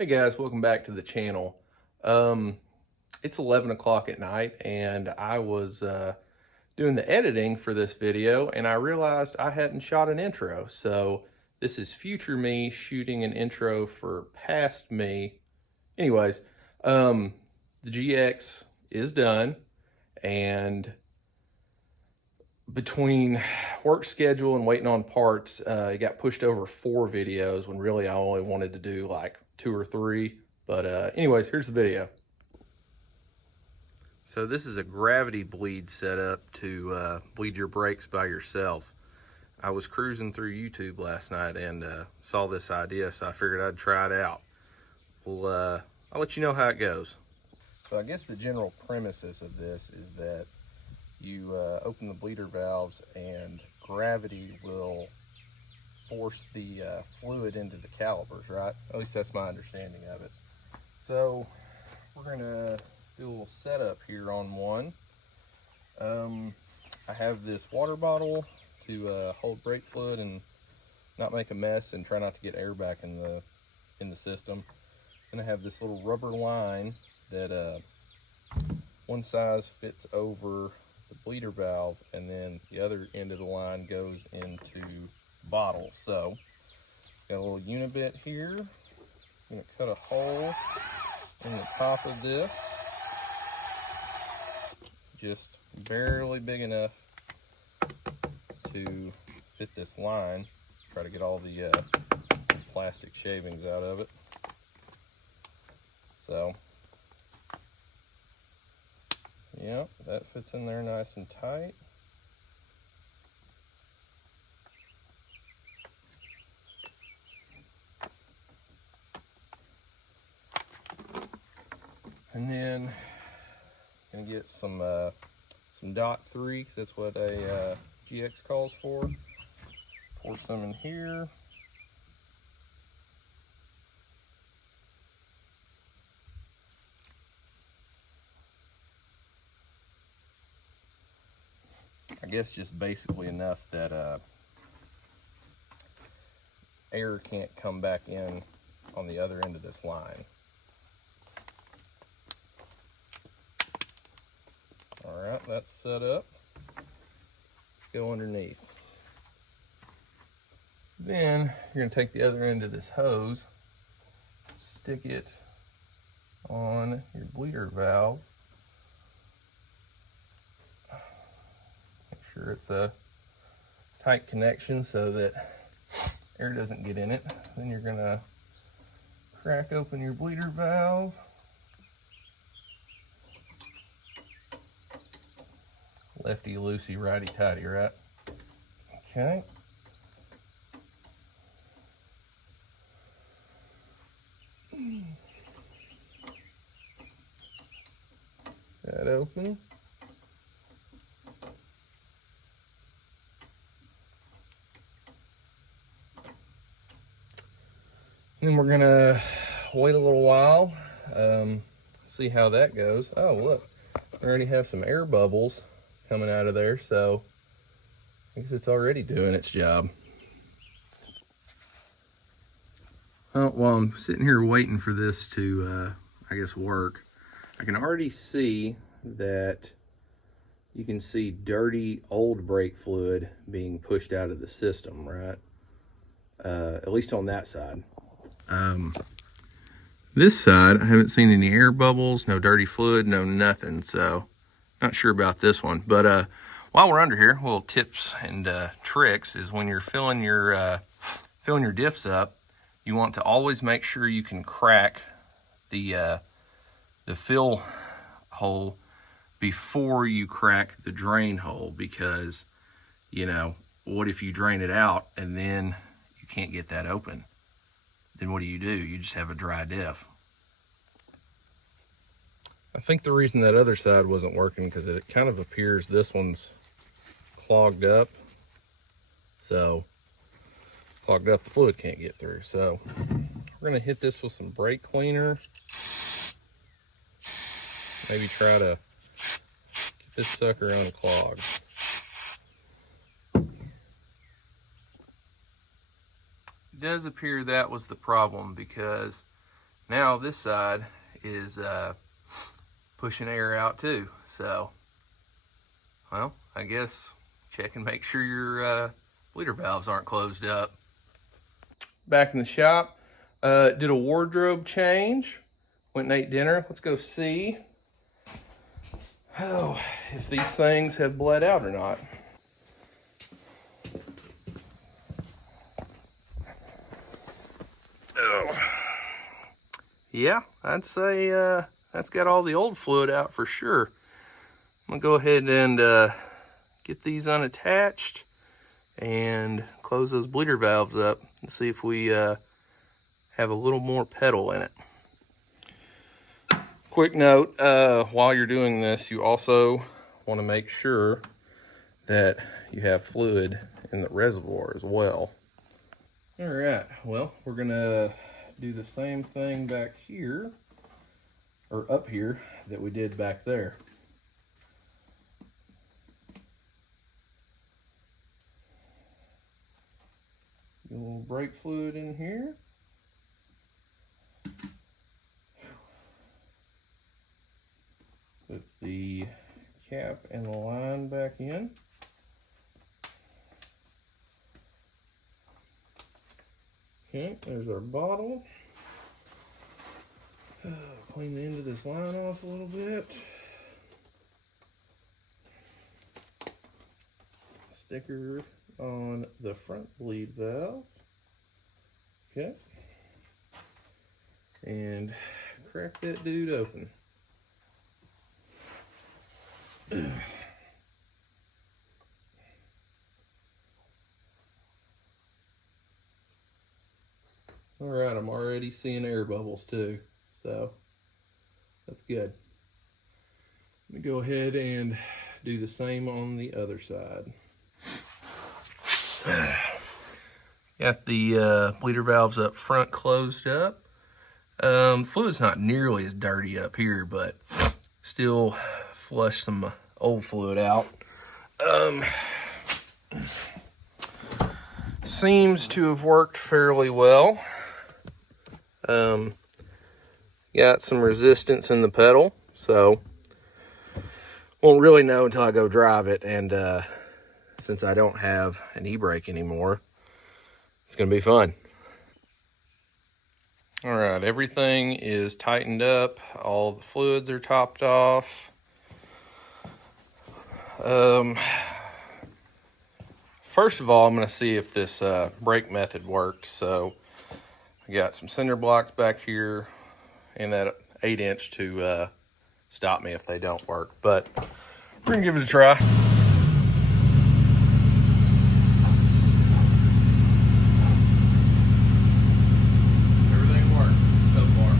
Hey guys, welcome back to the channel. It's 11 o'clock at night and I was doing the editing for this video and I realized I hadn't shot an intro. So this is future me shooting an intro for past me. Anyways, the GX is done, and between work schedule and waiting on parts, it got pushed over 4 videos when really I only wanted to do like 2 or 3. But anyways, here's the video. So this is a gravity bleed setup to bleed your brakes by yourself. I was cruising through YouTube last night and saw this idea, so I figured I'd try it out. Well, I'll let you know how it goes. So I guess the general premises of this is that you open the bleeder valves and gravity will force the fluid into the calipers, right? At least that's my understanding of it. So we're gonna do a little setup here on one. I have this water bottle to hold brake fluid and not make a mess and try not to get air back in the system. Then I have this little rubber line that one size fits over the bleeder valve, and then the other end of the line goes into the bottle. So got a little unibit here. I'm gonna cut a hole in the top of this, just barely big enough to fit this line. Try to get all the plastic shavings out of it. So yep, that fits in there nice and tight. And then I'm gonna get some .3, because that's what a GX calls for. Pour some in here. I guess just basically enough that air can't come back in on the other end of this line. All right, that's set up. Let's go underneath. Then you're gonna take the other end of this hose, stick it on your bleeder valve. Make sure it's a tight connection so that air doesn't get in it. Then you're gonna crack open your bleeder valve. Lefty loosey, righty tighty, right? Okay. That open. Then we're gonna wait a little while, see how that goes. Oh, look, we already have some air bubbles coming out of there, so I guess it's already doing its job. Oh, while I'm sitting here waiting for this to, I guess, work, I can already see that you can see dirty old brake fluid being pushed out of the system, right? At least on that side. This side, I haven't seen any air bubbles, no dirty fluid, no nothing, so not sure about this one. But while we're under here, little tips and tricks is when you're filling your diffs up, you want to always make sure you can crack the fill hole before you crack the drain hole, because, you know, what if you drain it out and then you can't get that open? Then what do? You just have a dry diff. I think the reason that other side wasn't working because it kind of appears this one's clogged up. So clogged up, the fluid can't get through. So we're gonna hit this with some brake cleaner. Maybe try to get this sucker unclogged. It does appear that was the problem, because Now this side is pushing air out too. So, well, I guess check and make sure your bleeder valves aren't closed up. Back in the shop, did a wardrobe change. Went and ate dinner. Let's go see if these things have bled out or not. Yeah, I'd say that's got all the old fluid out for sure. I'm gonna go ahead and get these unattached and close those bleeder valves up and see if we have a little more pedal in it. Quick note, while you're doing this, you also want to make sure that you have fluid in the reservoir as well. All right, well, we're gonna do the same thing back here, or up here, that we did back there. A little brake fluid in here. Put the cap and the line back in. Okay, there's our bottle. Clean the end of this line off a little bit. Sticker on the front bleed valve. Okay. And crack that dude open. All right, I'm already seeing air bubbles too, so that's good. Let me go ahead and do the same on the other side. Got the bleeder valves up front closed up. Fluid's not nearly as dirty up here, but still flush some old fluid out. Seems to have worked fairly well. Got some resistance in the pedal, so won't really know until I go drive it. And since I don't have an e-brake anymore, it's gonna be fun. All right, everything is tightened up. All the fluids are topped off. First of all, I'm gonna see if this brake method worked. So I got some cinder blocks back here and that 8-inch to stop me if they don't work. But we're gonna give it a try. Everything works so far.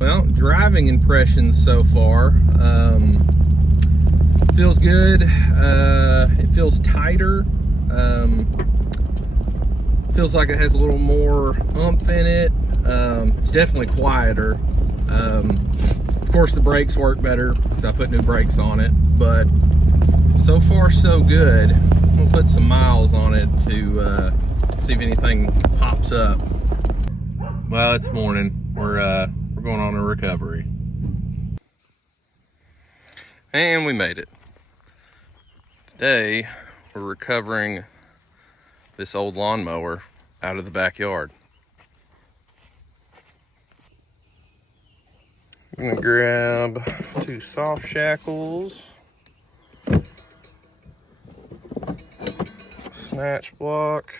Well, driving impressions so far. Feels good. It feels tighter. Feels like it has a little more oomph in it. It's definitely quieter. Of course, the brakes work better because I put new brakes on it. But so far, so good. I'm gonna put some miles on it to see if anything pops up. Well, it's morning. We're going on a recovery. And we made it. Today, we're recovering this old lawnmower out of the backyard. I'm gonna grab 2 soft shackles, snatch block,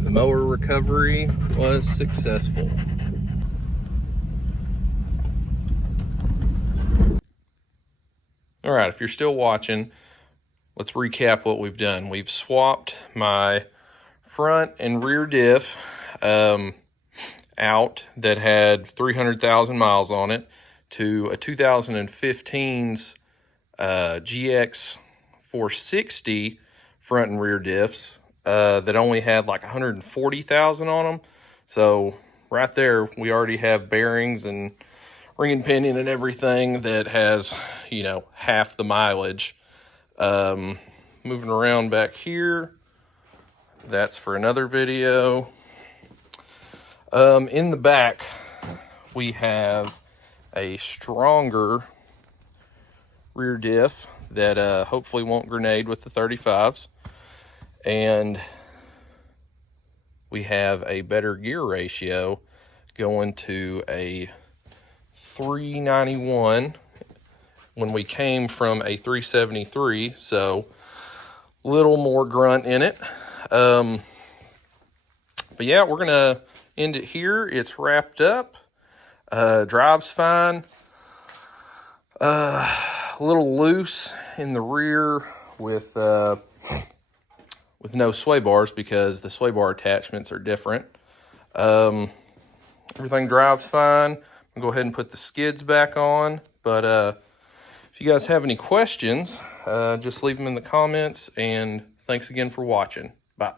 right, the mower recovery was successful. All right, if you're still watching, let's recap what we've done. We've swapped my front and rear diff out that had 300,000 miles on it to a 2015's GX460 front and rear diffs that only had like 140,000 on them. So right there, we already have bearings and ring and pinion and everything that has, you know, half the mileage. Moving around back here, that's for another video. In the back, we have a stronger rear diff that hopefully won't grenade with the 35s. And we have a better gear ratio going to a 391 when we came from a 373, so a little more grunt in it. But yeah, we're gonna end it here. It's wrapped up. Drives fine. A little loose in the rear with no sway bars because the sway bar attachments are different. Everything drives fine. I'll go ahead and put the skids back on. But if you guys have any questions, just leave them in the comments. And thanks again for watching. Bye.